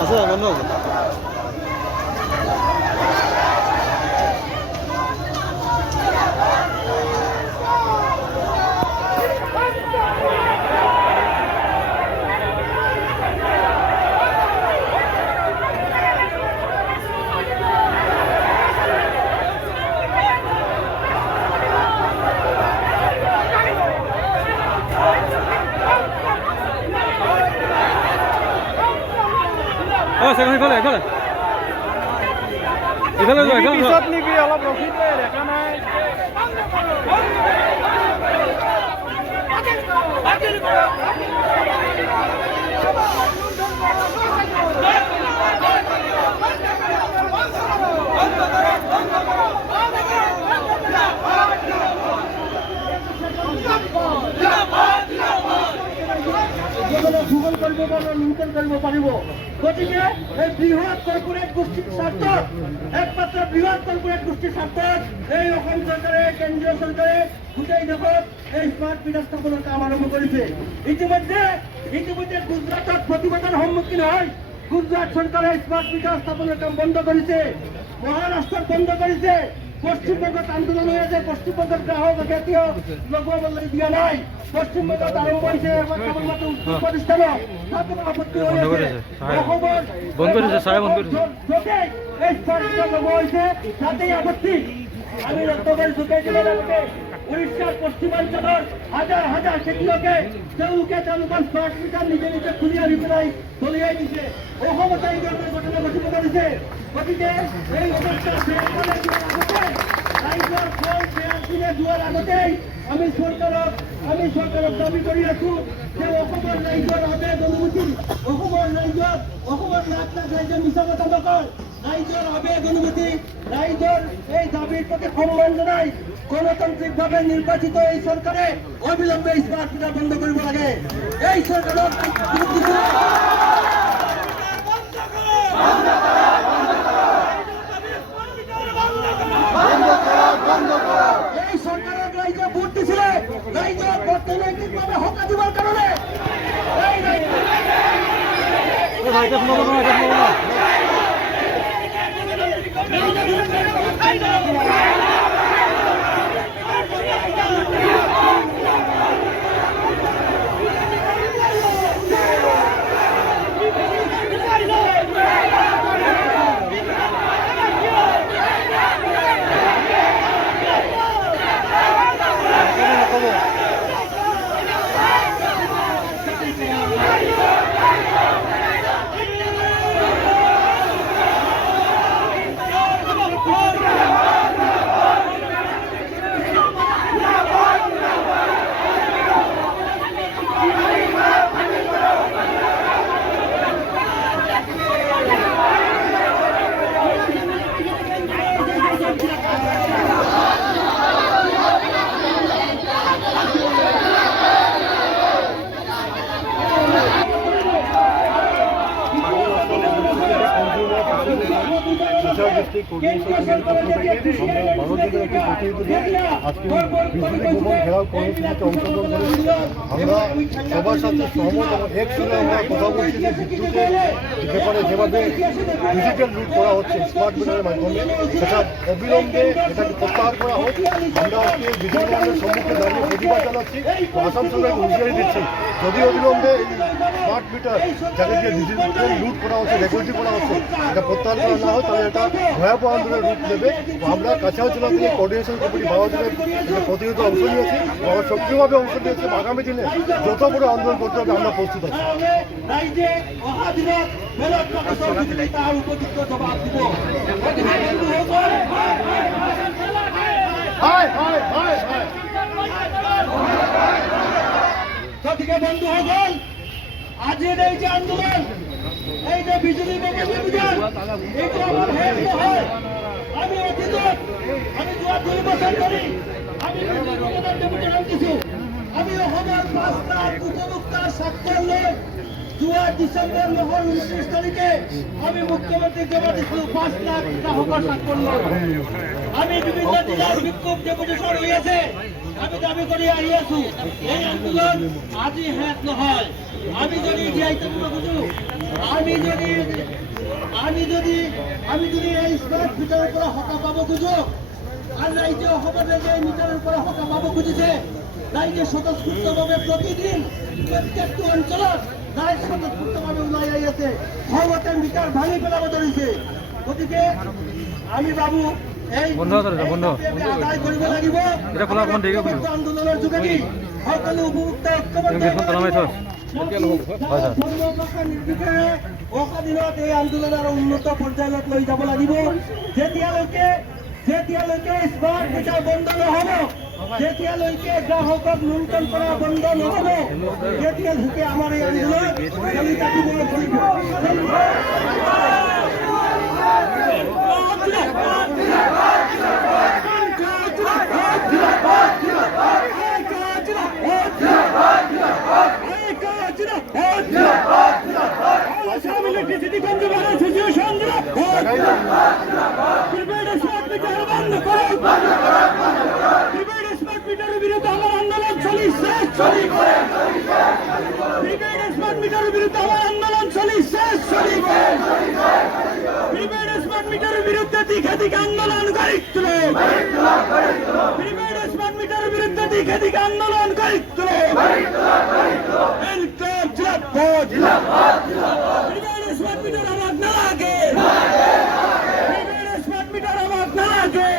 আচ্ছা বন্ধ হবে। সেখানে খোলে খোলে এখানে পিছত নিবি অলপ ৰখি দে দেখা নাই গুগল কৰিব পাৰো লিংকন কৰিব পাৰিব গতিকে এই বৃহৎ কৰ্পোৰেট গোষ্ঠীৰ স্বাৰ্থত একমাত্ৰ বৃহৎ কৰ্পোৰেট গোষ্ঠীৰ স্বাৰ্থত এই অসম চৰকাৰে কেন্দ্ৰীয় চৰকাৰে গোটেই দেশত এই স্মাৰ্ট মিটাৰ স্থাপনৰ কাম আৰম্ভ কৰিছে। ইতিমধ্যে গুজৰাটত প্ৰতিবাদৰ সন্মুখীন হয় গুজৰাট চৰকাৰে স্মাৰ্ট মিটাৰ স্থাপনৰ কাম বন্ধ কৰিছে, মহাৰাষ্ট্ৰত বন্ধ কৰিছে, পশ্চিমবংগত আন্দোলন হৈ আছে, পশ্চিমবংগৰ গ্ৰাহক এতিয়াও লগাবলৈ দিয়া নাই, পশ্চিমবংগত আৰম্ভ হৈছে প্ৰতিষ্ঠানক তাত আপত্তি হৈ আছে, অসমৰ য'তেই এই স্মাৰ্ট মিটাৰ লগোৱা হৈছে তাতেই আপত্তি। আমি লক্ষ্য কৰিছো কেইদিনমান আগতে উৰিষ্যাৰ পশ্চিমাঞ্চলৰ হাজাৰ হাজাৰ খেতিয়কে তেওঁলোকৰ স্মাৰ্ট মিটাৰ নিজে নিজে খুলি আনি পেলাই দলিয়াই দিছে, অসমতে এই ধৰণৰ ঘটনা ঘটিব ধৰিছে। গতিকে এই ৰাইজৰ ফল ফেয়াৰ কিনে যোৱাৰ আগতেই আমি চৰকাৰক দাবী কৰি আছো যে অসমৰ ৰাইজৰ আবেগ অনুভূতি, অসমৰ লাখ লাখ ৰাইজৰ মিছা কথা নকয়, ৰাইজৰ আবেগ অনুভূতি, ৰাইজৰ এই দাবীৰ প্ৰতি সন্মান জনাই গণতান্ত্ৰিকভাৱে নিৰ্বাচিত এই চৰকাৰে অবিলম্বে স্মাৰ্ট মিটাৰ বন্ধ কৰিব লাগে। এই চৰকাৰক এই চৰকাৰক ৰাইজে ভোট দিছিলে, ৰাইজক অৰ্থনৈতিকভাৱে সকাহ দিবৰ কাৰণে কোঅর্ডিনেশন কমিটির পক্ষ থেকে আমরা ভারতীয় একটি প্রতিনিধি আজকে বিজেপি ভবন ঘেরাও কর্মসূচিতে অংশগ্রহণ করেছি। আমরা সবার সাথে সহমত এবং এক সুরে আমরা কথা বলছি যে বিদ্যুতের ব্যাপারে যেভাবে ডিজিটাল লুট করা হচ্ছে স্মার্ট মিটারের মাধ্যমে সেটা অবিলম্বে এটাকে প্রত্যাহার করা হোক। আমরা আজকে বিজেপি ভবনের সম্মুখে দাঁড়িয়ে প্রতিবাদ জানাচ্ছি, আসাম সরকারকে হুঁশিয়ারি দিচ্ছি যদি অবিলম্বে এই স্মার্ট মিটার যাকে যে ডিজিটাল লুট করা হচ্ছে, রেকর্ডিং করা হচ্ছে, এটা প্রত্যাহার করা না হয় তাহলে এটা ভয়াবহ আন্দোলনের রূপ নেবে। আমরা কাছাড় জেলা থেকে কোঅর্ডিনেশন কমিটি ভারতের প্রতিনিধি অংশ নিয়েছি, আমরা সক্রিয়ভাবে অংশ নিয়েছি। আগামী দিনে যত বড় আন্দোলন করতে হবে আমরা প্রস্তুত আছি। বন্ধুসকল, আজিৰ এই যে আন্দোলন, এই যে বিজুলী অভিযান, এইটো আমাৰ শেষ নহয়। আমি অতীতত আমি যোৱা 2 বছৰ ধৰি আমি দিছোঁ। আমি অসমৰ 5 লাখ উপভোক্তাৰ স্বাক্ষৰ লৈ যোৱা ডিচেম্বৰ মাহৰ 29 তাৰিখে আমি মুখ্যমন্ত্ৰীক জমা দিছিলোঁ 5 লাখ গ্ৰাহকৰ স্বাক্ষৰ লৈ। আমি বিভিন্ন জিলাৰ বিক্ষোভ ডেপুটেশ্যন হৈ আছে। আমি দাবি কৰি আহি আছো এই আন্দোলন আজি শেষ নহয় আমি যদি জীয়াই থাকিব খোজো আমি যদি এই স্মাৰ্ট মিটাৰৰ পৰা সকাহ পাব খোজো আৰু ৰাইজে অসমত এই মিটাৰৰ পৰা সকাহ পাব খুজিছে ৰাইজে স্বতঃস্ফূৰ্তভাৱে প্ৰতিদিন প্ৰত্যেকটো অঞ্চলত ৰাইজ স্বতঃস্ফূৰ্তভাৱে ওলাই আহি আছে খঙতে মিটাৰ ভাঙি পেলাব ধৰিছে গতিকে আমি ভাবো এই আদায় কৰিব লাগিব আন্দোলনৰ যোগেদি সকলো উপভোক্তা অহা দিনত এই আন্দোলন আৰু উন্নত পৰ্যায়ত লৈ যাব লাগিব যেতিয়ালৈকে স্মাৰ্ট মিটাৰ বন্ধ নহ'ব যেতিয়ালৈকে গ্ৰাহকক লুণ্ঠন কৰা বন্ধ নহ'ব তেতিয়ালৈকে আমাৰ এই আন্দোলন চলি থাকিব electricity consumer association prepaid smart meter বন্ধ করো প্রিপেড স্মার্ট মিটারের বিরুদ্ধে আমার আন্দোলন চলিছে প্রিপেড স্মার্ট মিটারের বিরুদ্ধে আমার আন্দোলন চলিছে প্রিপেড স্মার্ট মিটারের বিরুদ্ধে দিকে আন্দোলন গড়িত প্রিপেড স্মার্ট মিটারের বিরুদ্ধে দিকে আন্দোলন গড়িত স্মার্ট মিটার আমার না লাগে স্মার্ট মিটার আমার না লাগে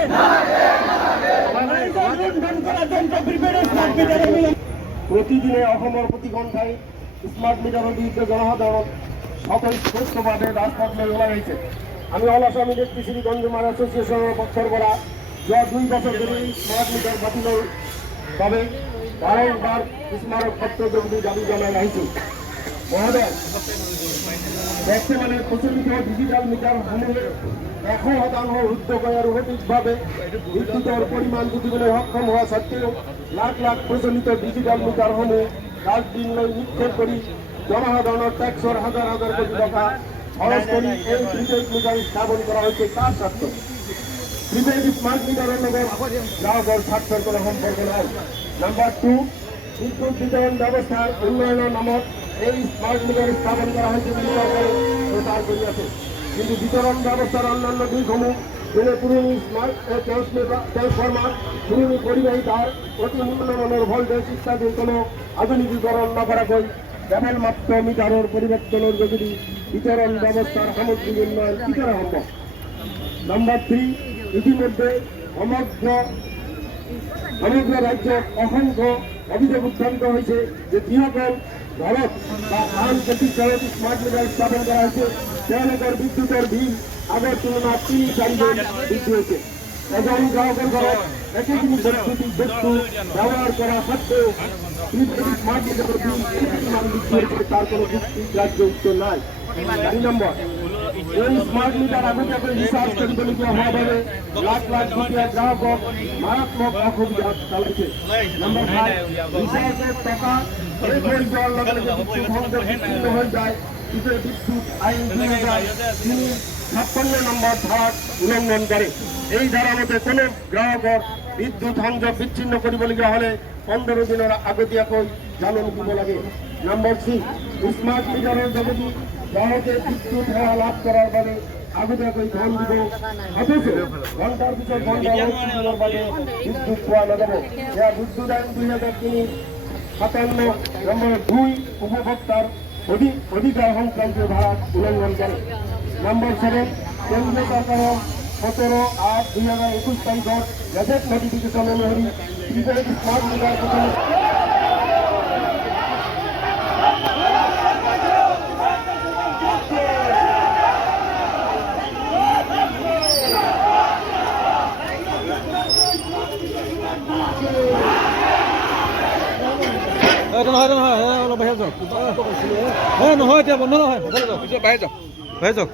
প্ৰতিদিনে অসমৰ প্ৰতি ঘণ্টাই স্মাৰ্ট মিটাৰৰ বিৰুদ্ধে জনসাধাৰণ স্বতঃস্ফূৰ্তভাৱে ৰাজপথলৈ ওলাই আহিছে আমি অল আসাম ইলেকট্ৰিচিটি কনজিউমাৰ এছ'চিয়েশ্যনৰ পক্ষৰ পৰা যোৱা 2 বছৰ ধৰি স্মাৰ্ট মিটাৰ বাতিলৰ বাবে বাৰম্বাৰ স্মাৰক পত্ৰ যোগেদি দাবী জনাই আহিছোঁ মহোদয় বৰ্তমানে প্ৰচলিত ডিজিটেল মিটাৰসমূহে 100% উদ্যোগী আৰু সঠিকভাৱে বিদ্যুতৰ পৰিমাণ বুজিবলৈ সক্ষম হোৱা স্বত্তেও লাখ লাখ প্ৰচলিত ডিজিটেল মিটাৰসমূহ ডাষ্টবিনলৈ নিক্ষেপ কৰি জনসাধাৰণৰ টেক্সৰ হাজাৰ হাজাৰ কোটি টকা খৰচ কৰি এই প্ৰিপেইড মিটাৰ স্থাপন কৰা হৈছে তাৰ স্বাৰ্থত প্ৰিপেইড স্মাৰ্ট মিটাৰৰ লগত গ্ৰাহকৰ স্বাৰ্থৰ কোনো সম্পৰ্ক নাই নাম্বাৰ 2 বিদ্যুৎ বিতৰণ ব্যৱস্থাৰ উন্নয়নৰ নামত এই স্মার্ট মিটার স্থাপন করা হয়েছে বলে প্রচার করে আছে কিন্তু বিতরণ ব্যবস্থার অন্যান্য দিকসমূহ যেনে পুরনো স্মার্ট ট্রান্সফরমার পুরনো পরিবাহী তার অতি নিম্নমানের ভোল্টেজ ইত্যাদির কোনো আধুনিকীকরণ না করাকৈ কেবলমাত্র মিটারের পরিবর্তনের যোগেদি বিতরণ ব্যবস্থার সামগ্রিক উন্নয়ন কি করা সম্ভব নাম্বার 3 ইতিমধ্যে সমগ্র রাজ্যত অসংখ্য অভিযোগ উত্থাপিত হয়েছে যে যিসকল ঘৰত বা আন খেতি ঘৰত স্মাৰ্ট মিটাৰ স্থাপন কৰা হৈছে তেওঁলোকৰ বিদ্যুতৰ বিল আগৰ তুলনাত 3-4 গুণ বৃদ্ধি হৈছে এজন গ্ৰাহকৰ ঘৰত একেখিনি বৈদ্যুতিক বস্তু ব্যৱহাৰ কৰা সত্ত্বেও স্মাৰ্ট মিটাৰৰ বিল কিমান বৃদ্ধি হৈছে তাৰ কোনো যুক্তিগ্ৰাহ্য উত্তৰ নাই 4 নম্বৰ এই স্মাৰ্ট মিটাৰ আগতীয়াকৈ ৰিচাৰ্জ কৰিবলগীয়া হোৱাৰ বাবে লাখ লাখ দুখীয়া গ্ৰাহকক মাৰাত্মক অসুবিধাত পেলাইছে নম্বৰ 5 ৰিচাৰ্জৰ টকা শেষ হৈ যোৱাৰ লগে লগে বিদ্যুৎ সংযোগ বিচ্ছিন্ন হৈ যায় ইটোৱে বিদ্যুৎ আইন 2056 নম্বৰ ধাৰাক উলংঘন কৰে এই ধাৰা মতে কোনো গ্ৰাহকৰ বিদ্যুৎ সংযোগ বিচ্ছিন্ন কৰিবলগীয়া হ'লে 15 দিনৰ আগতীয়াকৈ জাননী দিব লাগে নম্বৰ 6 স্মাৰ্ট মিটাৰৰ যোগেদি গ্ৰাহকে বিদ্যুৎ সেৱা লাভ কৰাৰ বাবে আগতীয়াকৈ ধন দিব অথচ ঘণ্টাৰ পিছত ঘণ্টা দিনৰ বাবে বিদ্যুৎ পোৱা নাযাব এয়া বিদ্যুৎ আইন 2057 নম্বৰ 2 উপভোক্তাৰ অধিকাৰ সংক্ৰান্তীয় ধাৰাক উলংঘন কৰে নম্বৰ 7 কেন্দ্ৰীয় চৰকাৰৰ 17/8/2021 তাৰিখৰ গেজেট নটিফিকেশ্যন অনুসৰি প্ৰিপেইড স্মাৰ্ট মিটাৰ নহয় অলপ বাহিৰত যাওক নহয় এতিয়া বন্ধ নহয় বাহিৰত যাওক